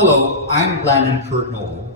Hello, I'm Landon Kurt-Noel,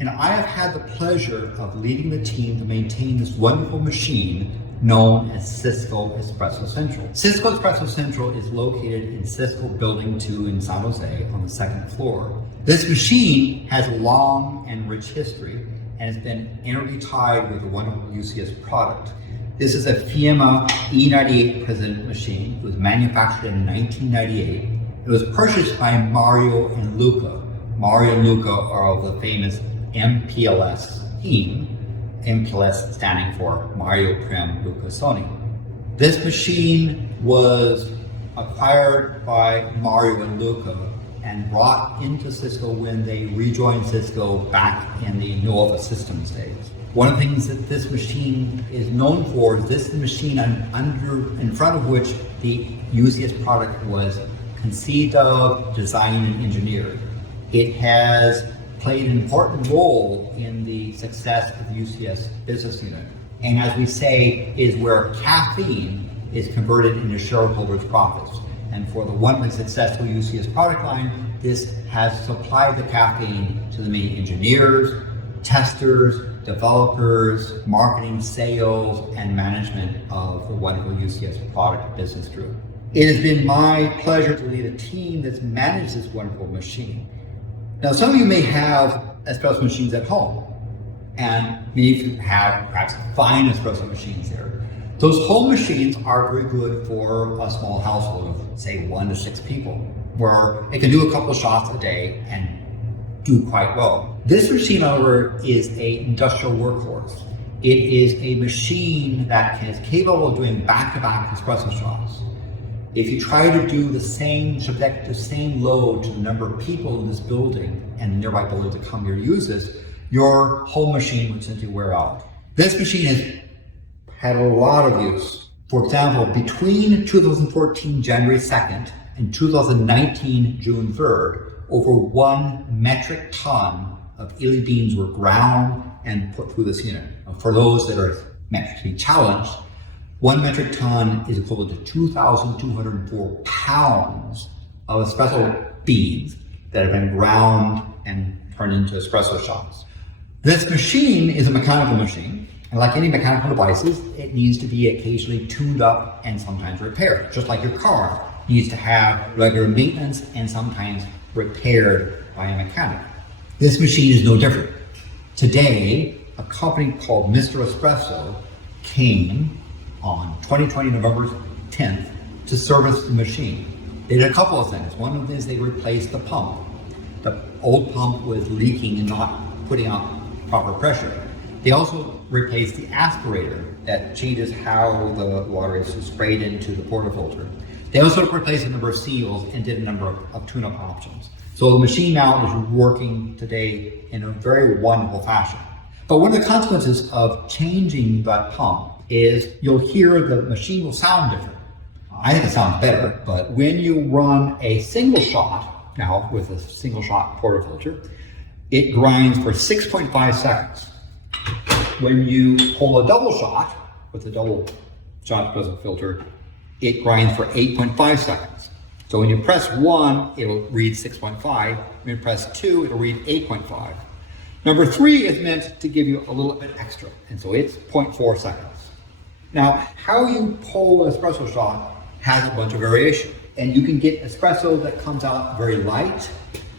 and I have had the pleasure of leading the team to maintain this wonderful machine known as Cisco Espresso Central. Cisco Espresso Central is located in Cisco Building 2 in San Jose on the second floor. This machine has a long and rich history and has been intricately tied with a wonderful UCS product. This is a Faema E98 President machine. It was manufactured in 1998. It was purchased by Mario and Luca. Mario and Luca are of the famous MPLS team, MPLS standing for Mario, Prem, Luca, Sony. This machine was acquired by Mario and Luca and brought into Cisco when they rejoined Cisco back in the Nova Systems days. One of the things that this machine is known for is this machine in front of which the UCS product was conceived of, designed, and engineered. It has played an important role in the success of the UCS business unit. And as we say, is where caffeine is converted into shareholders' profits. And for the wonderfully successful UCS product line, this has supplied the caffeine to the many engineers, testers, developers, marketing, sales, and management of the wonderful UCS product business group. It has been my pleasure to lead a team that's managed this wonderful machine. Now, some of you may have espresso machines at home, and many of you have perhaps fine espresso machines there. Those home machines are very good for a small household of, say, 1 to 6 people, where it can do a couple shots a day and do quite well. This machine, however, is an industrial workhorse. It is a machine that is capable of doing back-to-back espresso shots. If you try to do the same, subject the same load to the number of people in this building and the nearby building to come here to use this, your whole machine would simply wear out. This machine has had a lot of use. For example, between 2014 January 2nd and 2019 June 3rd, over 1 metric ton of illy beans were ground and put through this unit. For those that are metrically challenged, 1 metric ton is equivalent to 2,204 pounds of espresso beans that have been ground and turned into espresso shots. This machine is a mechanical machine, and like any mechanical devices, it needs to be occasionally tuned up and sometimes repaired. Just like your car needs to have regular maintenance and sometimes repaired by a mechanic. This machine is no different. Today, a company called Mr. Espresso came on 2020 November 10th to service the machine. They did a couple of things. One of them is they replaced the pump. The old pump was leaking and not putting out proper pressure. They also replaced the aspirator that changes how the water is sprayed into the portafilter. They also replaced a number of seals and did a number of tune-up options. So the machine now is working today in a very wonderful fashion. But one of the consequences of changing that pump is you'll hear the machine will sound different. I think it sounds better, but when you run a single shot, now with a single shot portafilter, it grinds for 6.5 seconds. When you pull a double shot with a double shot espresso filter, it grinds for 8.5 seconds. So when you press 1, it'll read 6.5. When you press 2, it'll read 8.5. Number 3 is meant to give you a little bit extra, and so it's 0.4 seconds. Now, how you pull an espresso shot has a bunch of variation, and you can get espresso that comes out very light,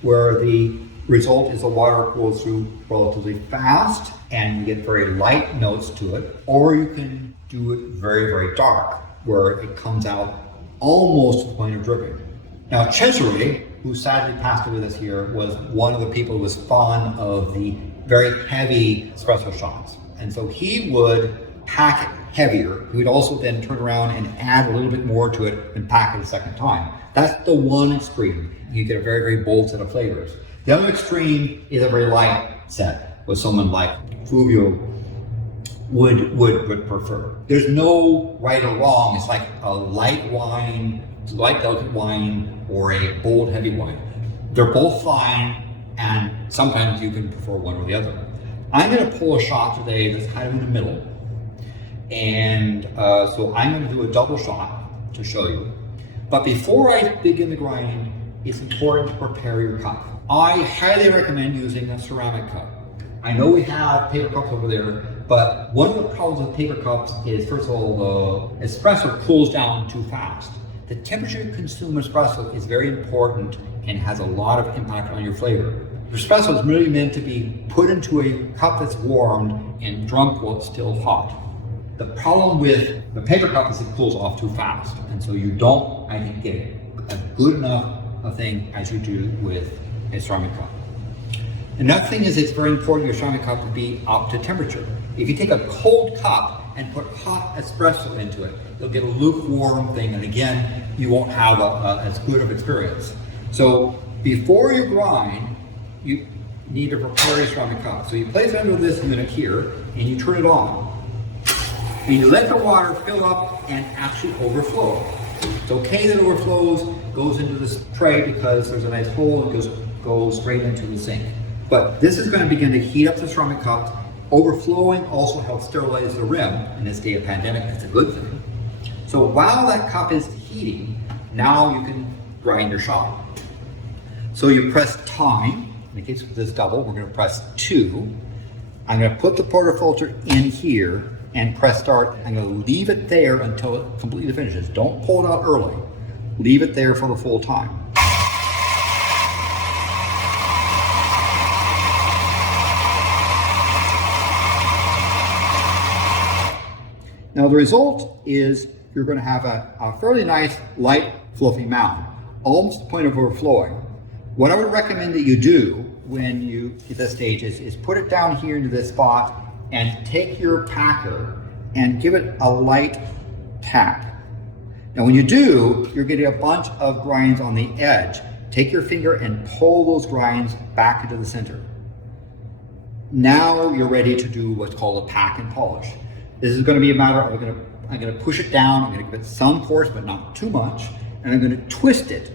where the result is the water cools through relatively fast, and you get very light notes to it, or you can do it very, very dark, where it comes out almost to the point of dripping. Now, Cesare, who sadly passed away this year, was one of the people who was fond of the very heavy espresso shots. And so he would pack it heavier. He would also then turn around and add a little bit more to it and pack it a second time. That's the one extreme. You get a very, very bold set of flavors. The other extreme is a very light set, what someone like Fulvio would prefer. There's no right or wrong. It's like a light wine, light delicate wine, or a bold heavy wine. They're both fine, and sometimes you can prefer one or the other. I'm going to pull a shot today that's kind of in the middle. And so I'm going to do a double shot to show you. But before I begin the grinding, it's important to prepare your cup. I highly recommend using a ceramic cup. I know we have paper cups over there, but one of the problems with paper cups is, first of all, the espresso cools down too fast. The temperature you consume espresso is very important and has a lot of impact on your flavor. Espresso is really meant to be put into a cup that's warmed and drunk while it's still hot. The problem with the paper cup is it cools off too fast, and so you don't, I think, get a good enough a thing as you do with a ceramic cup. Another thing is it's very important your ceramic cup to be up to temperature. If you take a cold cup and put hot espresso into it, you'll get a lukewarm thing, and again, you won't have as good of experience. So before you grind, you need to prepare your ceramic cup. So you place it under this unit here, and you turn it on. And you let the water fill up and actually overflow. It's okay that it overflows, goes into this tray because there's a nice hole and goes straight into the sink. But this is going to begin to heat up the ceramic cup. Overflowing also helps sterilize the rim. In this day of pandemic, that's a good thing. So while that cup is heating, now you can grind your shot. So you press time. In the case of this double, we're going to press 2. I'm going to put the portafilter in here and press start. I'm going to leave it there until it completely finishes. Don't pull it out early. Leave it there for the full time. Now the result is you're going to have a fairly nice, light, fluffy mound, almost to the point of overflowing. What I would recommend that you do when you get this stage is put it down here into this spot and take your packer and give it a light tap. Now when you do, you're getting a bunch of grinds on the edge. Take your finger and pull those grinds back into the center. Now you're ready to do what's called a pack and polish. This is going to be a matter of I'm going to push it down, I'm going to give it some force but not too much, and I'm going to twist it.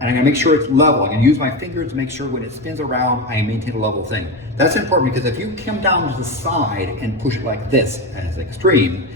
And I'm going to make sure it's level. I'm going to use my fingers to make sure when it spins around, I maintain a level thing. That's important because if you come down to the side and push it like this, as extreme,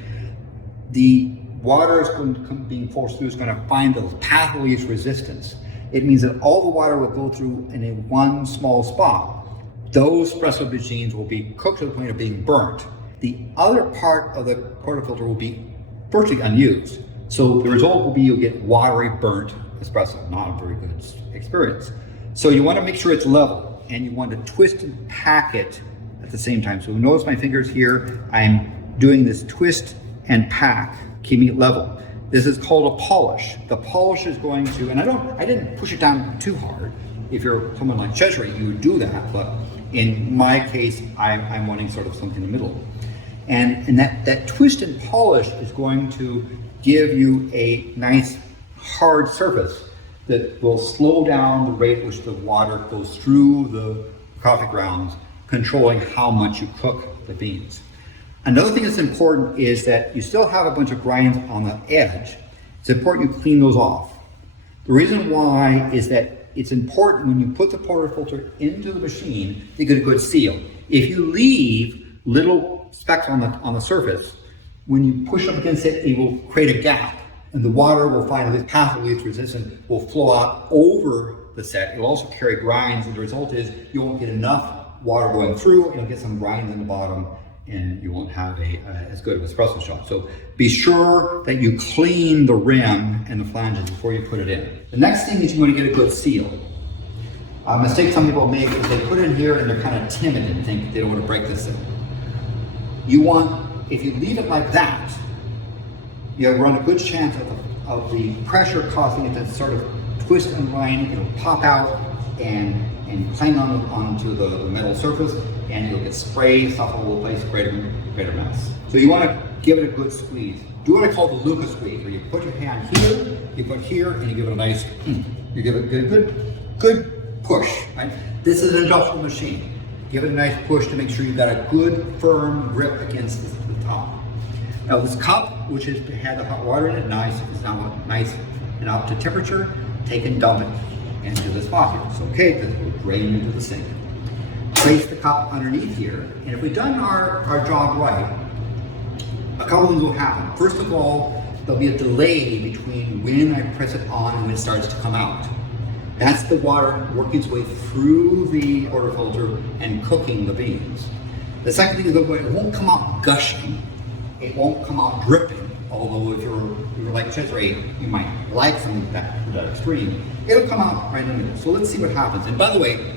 the water is going to being forced through is going to find the path of least resistance. It means that all the water will go through in a one small spot. Those espresso machines will be cooked to the point of being burnt. The other part of the portafilter will be virtually unused. So the result will be you'll get watery, burnt espresso, not a very good experience. So you want to make sure it's level, and you want to twist and pack it at the same time. So notice my fingers here, I'm doing this twist and pack, keeping it level. This is called a polish. The polish is going to, and I didn't push it down too hard. If you're someone like Cesare, you would do that, but in my case, I'm wanting sort of something in the middle. And that twist and polish is going to give you a nice hard surface that will slow down the rate at which the water goes through the coffee grounds, controlling how much you cook the beans. Another thing that's important is that you still have a bunch of grinds on the edge. It's important you clean those off. The reason why is that it's important when you put the portafilter into the machine to get a good seal. If you leave little specks on the surface, when you push up against it, it will create a gap. And the water will find this path of least resistance will flow out over the set. It will also carry grinds, and the result is you won't get enough water going through, and you'll get some grinds in the bottom, and you won't have as good of an espresso shot. So be sure that you clean the rim and the flanges before you put it in. The next thing is you want to get a good seal. A mistake some people make is they put it in here and they're kind of timid and think they don't want to break this in. You want, if you leave it like that, you run a good chance of the pressure causing it to sort of twist and grind. It'll pop out and clang onto the metal surface, and you'll get spray, stuff all over the place, greater mess. So you want to give it a good squeeze. Do what I call the Lucas squeeze, where you put your hand here, you put here, and you give it a nice, you give it a good push. Right? This is an industrial machine. Give it a nice push to make sure you've got a good, firm grip against the top. Now this cup, which has had the hot water in it, is now nice and up to temperature. Take and dump it into this pot here. It's okay because it will drain into the sink. Place the cup underneath here, and if we've done our job right, a couple things will happen. First of all, there'll be a delay between when I press it on and when it starts to come out. That's the water working its way through the portafilter and cooking the beans. The second thing is that it won't come out gushing. It won't come out dripping. Although if you're like Cesare, you might like something that extreme. It'll come out right in the middle. So let's see what happens. And by the way,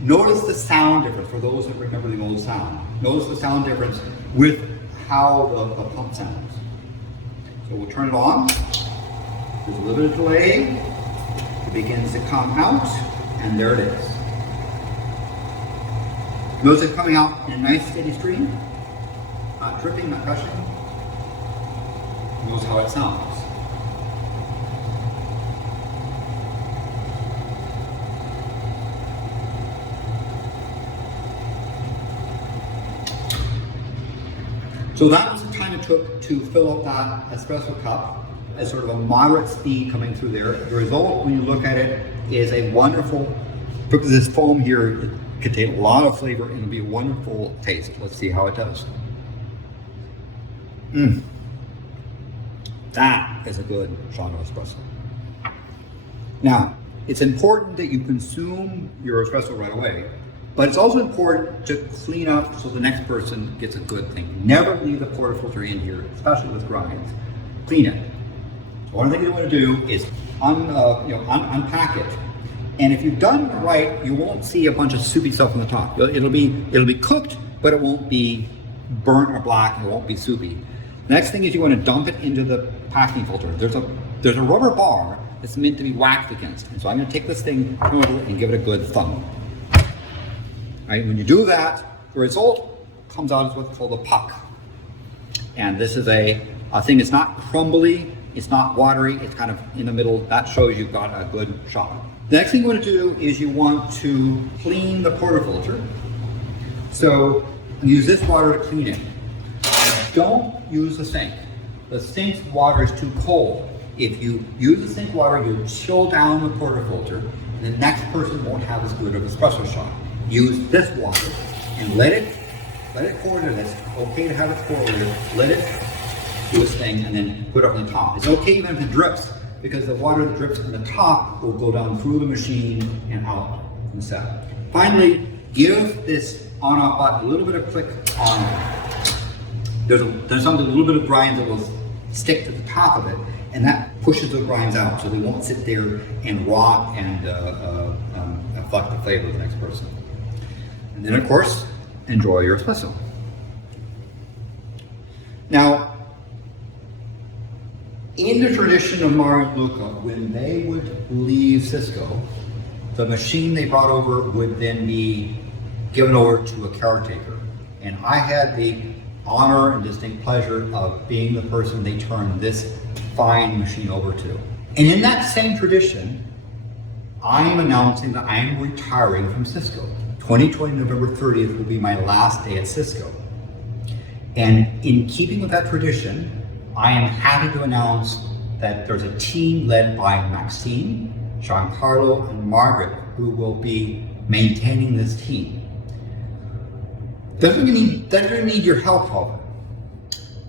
notice the sound difference for those that remember the old sound. Notice the sound difference with how the pump sounds. So we'll turn it on. There's a little bit of delay. It begins to come out, and there it is. Notice it coming out in a nice steady stream. Not dripping, not gushing. Notice how it sounds. So that was the time it took to fill up that espresso cup at sort of a moderate speed coming through there. The result, when you look at it, is a wonderful, because this foam here contains a lot of flavor and it'll be a wonderful taste. Let's see how it does. That is a good shot of espresso. Now, it's important that you consume your espresso right away, but it's also important to clean up so the next person gets a good thing. Never leave the portafilter in here, especially with grinds. Clean it. So one thing you want to do is unpack it. And if you've done it right, you won't see a bunch of soupy stuff on the top. It'll be cooked, but it won't be burnt or black. It won't be soupy. Next thing is you want to dump it into the packing filter. There's a rubber bar that's meant to be whacked against. And so I'm going to take this thing over and give it a good thump. Right, when you do that, the result comes out as what's called a puck. And this is a thing that's not crumbly, it's not watery, it's kind of in the middle. That shows you've got a good shot. The next thing you want to do is you want to clean the portafilter. So use this water to clean it. Don't use the sink. The sink's water is too cold. If you use the sink water, you'll chill down the portafilter, and the next person won't have as good of an espresso shot. Use this water and let it pour there. It's okay to have it pour there. Let it do its thing and then put it up on the top. It's okay even if it drips, because the water that drips on the top will go down through the machine and out from the set. Finally, give this on-off button a little bit of click on. There's a little bit of grinds that will stick to the top of it, and that pushes the grinds out so they won't sit there and rot and affect the flavor of the next person. And then, of course, enjoy your espresso. Now, in the tradition of Mario and Luca, when they would leave Cisco, the machine they brought over would then be given over to a caretaker. And I had the honor and distinct pleasure of being the person they turned this fine machine over to. And in that same tradition, I am announcing that I am retiring from Cisco. 2020 November 30th will be my last day at Cisco. And in keeping with that tradition, I am happy to announce that there's a team led by Maxine, Giancarlo, and Margaret who will be maintaining this team. Doesn't need your help, however.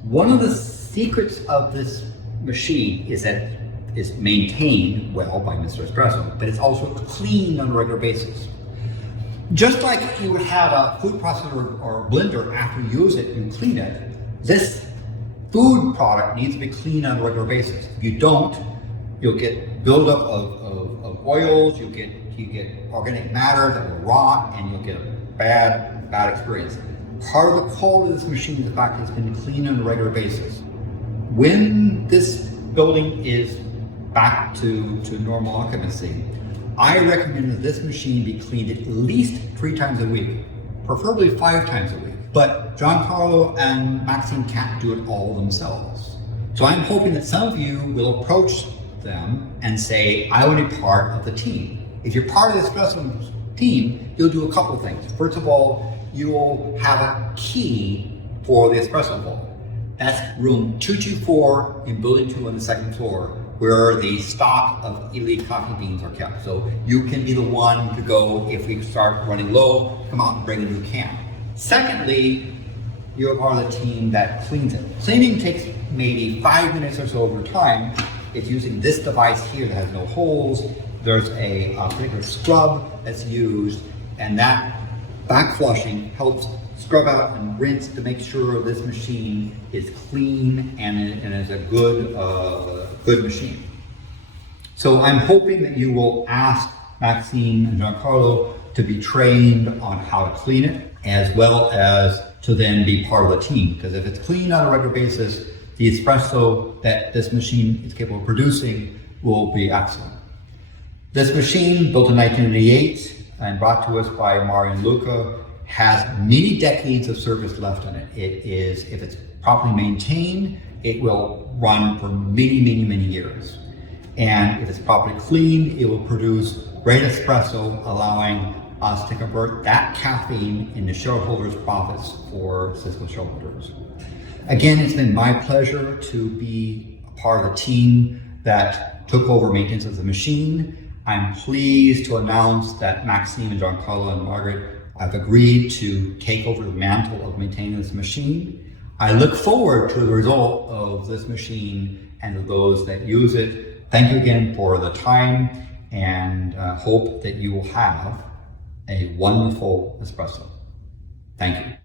One of the secrets of this machine is that it's maintained well by Mr. Espresso, but it's also cleaned on a regular basis. Just like you would have a food processor or blender, after you use it, you clean it, this food product needs to be cleaned on a regular basis. If you don't, you'll get buildup of oils, you get organic matter that will rot, and you'll get a bad experience. Part of the quality of this machine is the fact that it's been cleaned on a regular basis. When this building is back to normal occupancy, I recommend that this machine be cleaned at least 3 times a week, preferably 5 times a week. But Giancarlo and Maxine can't do it all themselves. So I'm hoping that some of you will approach them and say, I want to be part of the team. If you're part of the espresso team, you'll do a couple of things. First of all, you will have a key for the espresso vault. That's room 224 in building 2 on the 2nd floor, where the stock of elite coffee beans are kept. So you can be the one to go if we start running low, come out and bring a new can. Secondly, you're part of the team that cleans it. Cleaning takes maybe 5 minutes or so over time. It's using this device here that has no holes. there's a particular scrub that's used, and that back flushing helps scrub out and rinse to make sure this machine is clean and is a good machine. So I'm hoping that you will ask Maxime and Giancarlo to be trained on how to clean it, as well as to then be part of the team. Because if it's cleaned on a regular basis, the espresso that this machine is capable of producing will be excellent. This machine, built in 1988 and brought to us by Mario and Luca, has many decades of service left in it. It is, if it's properly maintained, it will run for many, many, many years. And if it's properly cleaned, it will produce great espresso, allowing us to convert that caffeine into shareholders' profits for Cisco shareholders. Again, it's been my pleasure to be a part of the team that took over maintenance of the machine. I'm pleased to announce that Maxime and Giancarlo and Margaret have agreed to take over the mantle of maintaining this machine. I look forward to the result of this machine and of those that use it. Thank you again for the time, and hope that you will have a wonderful espresso. Thank you.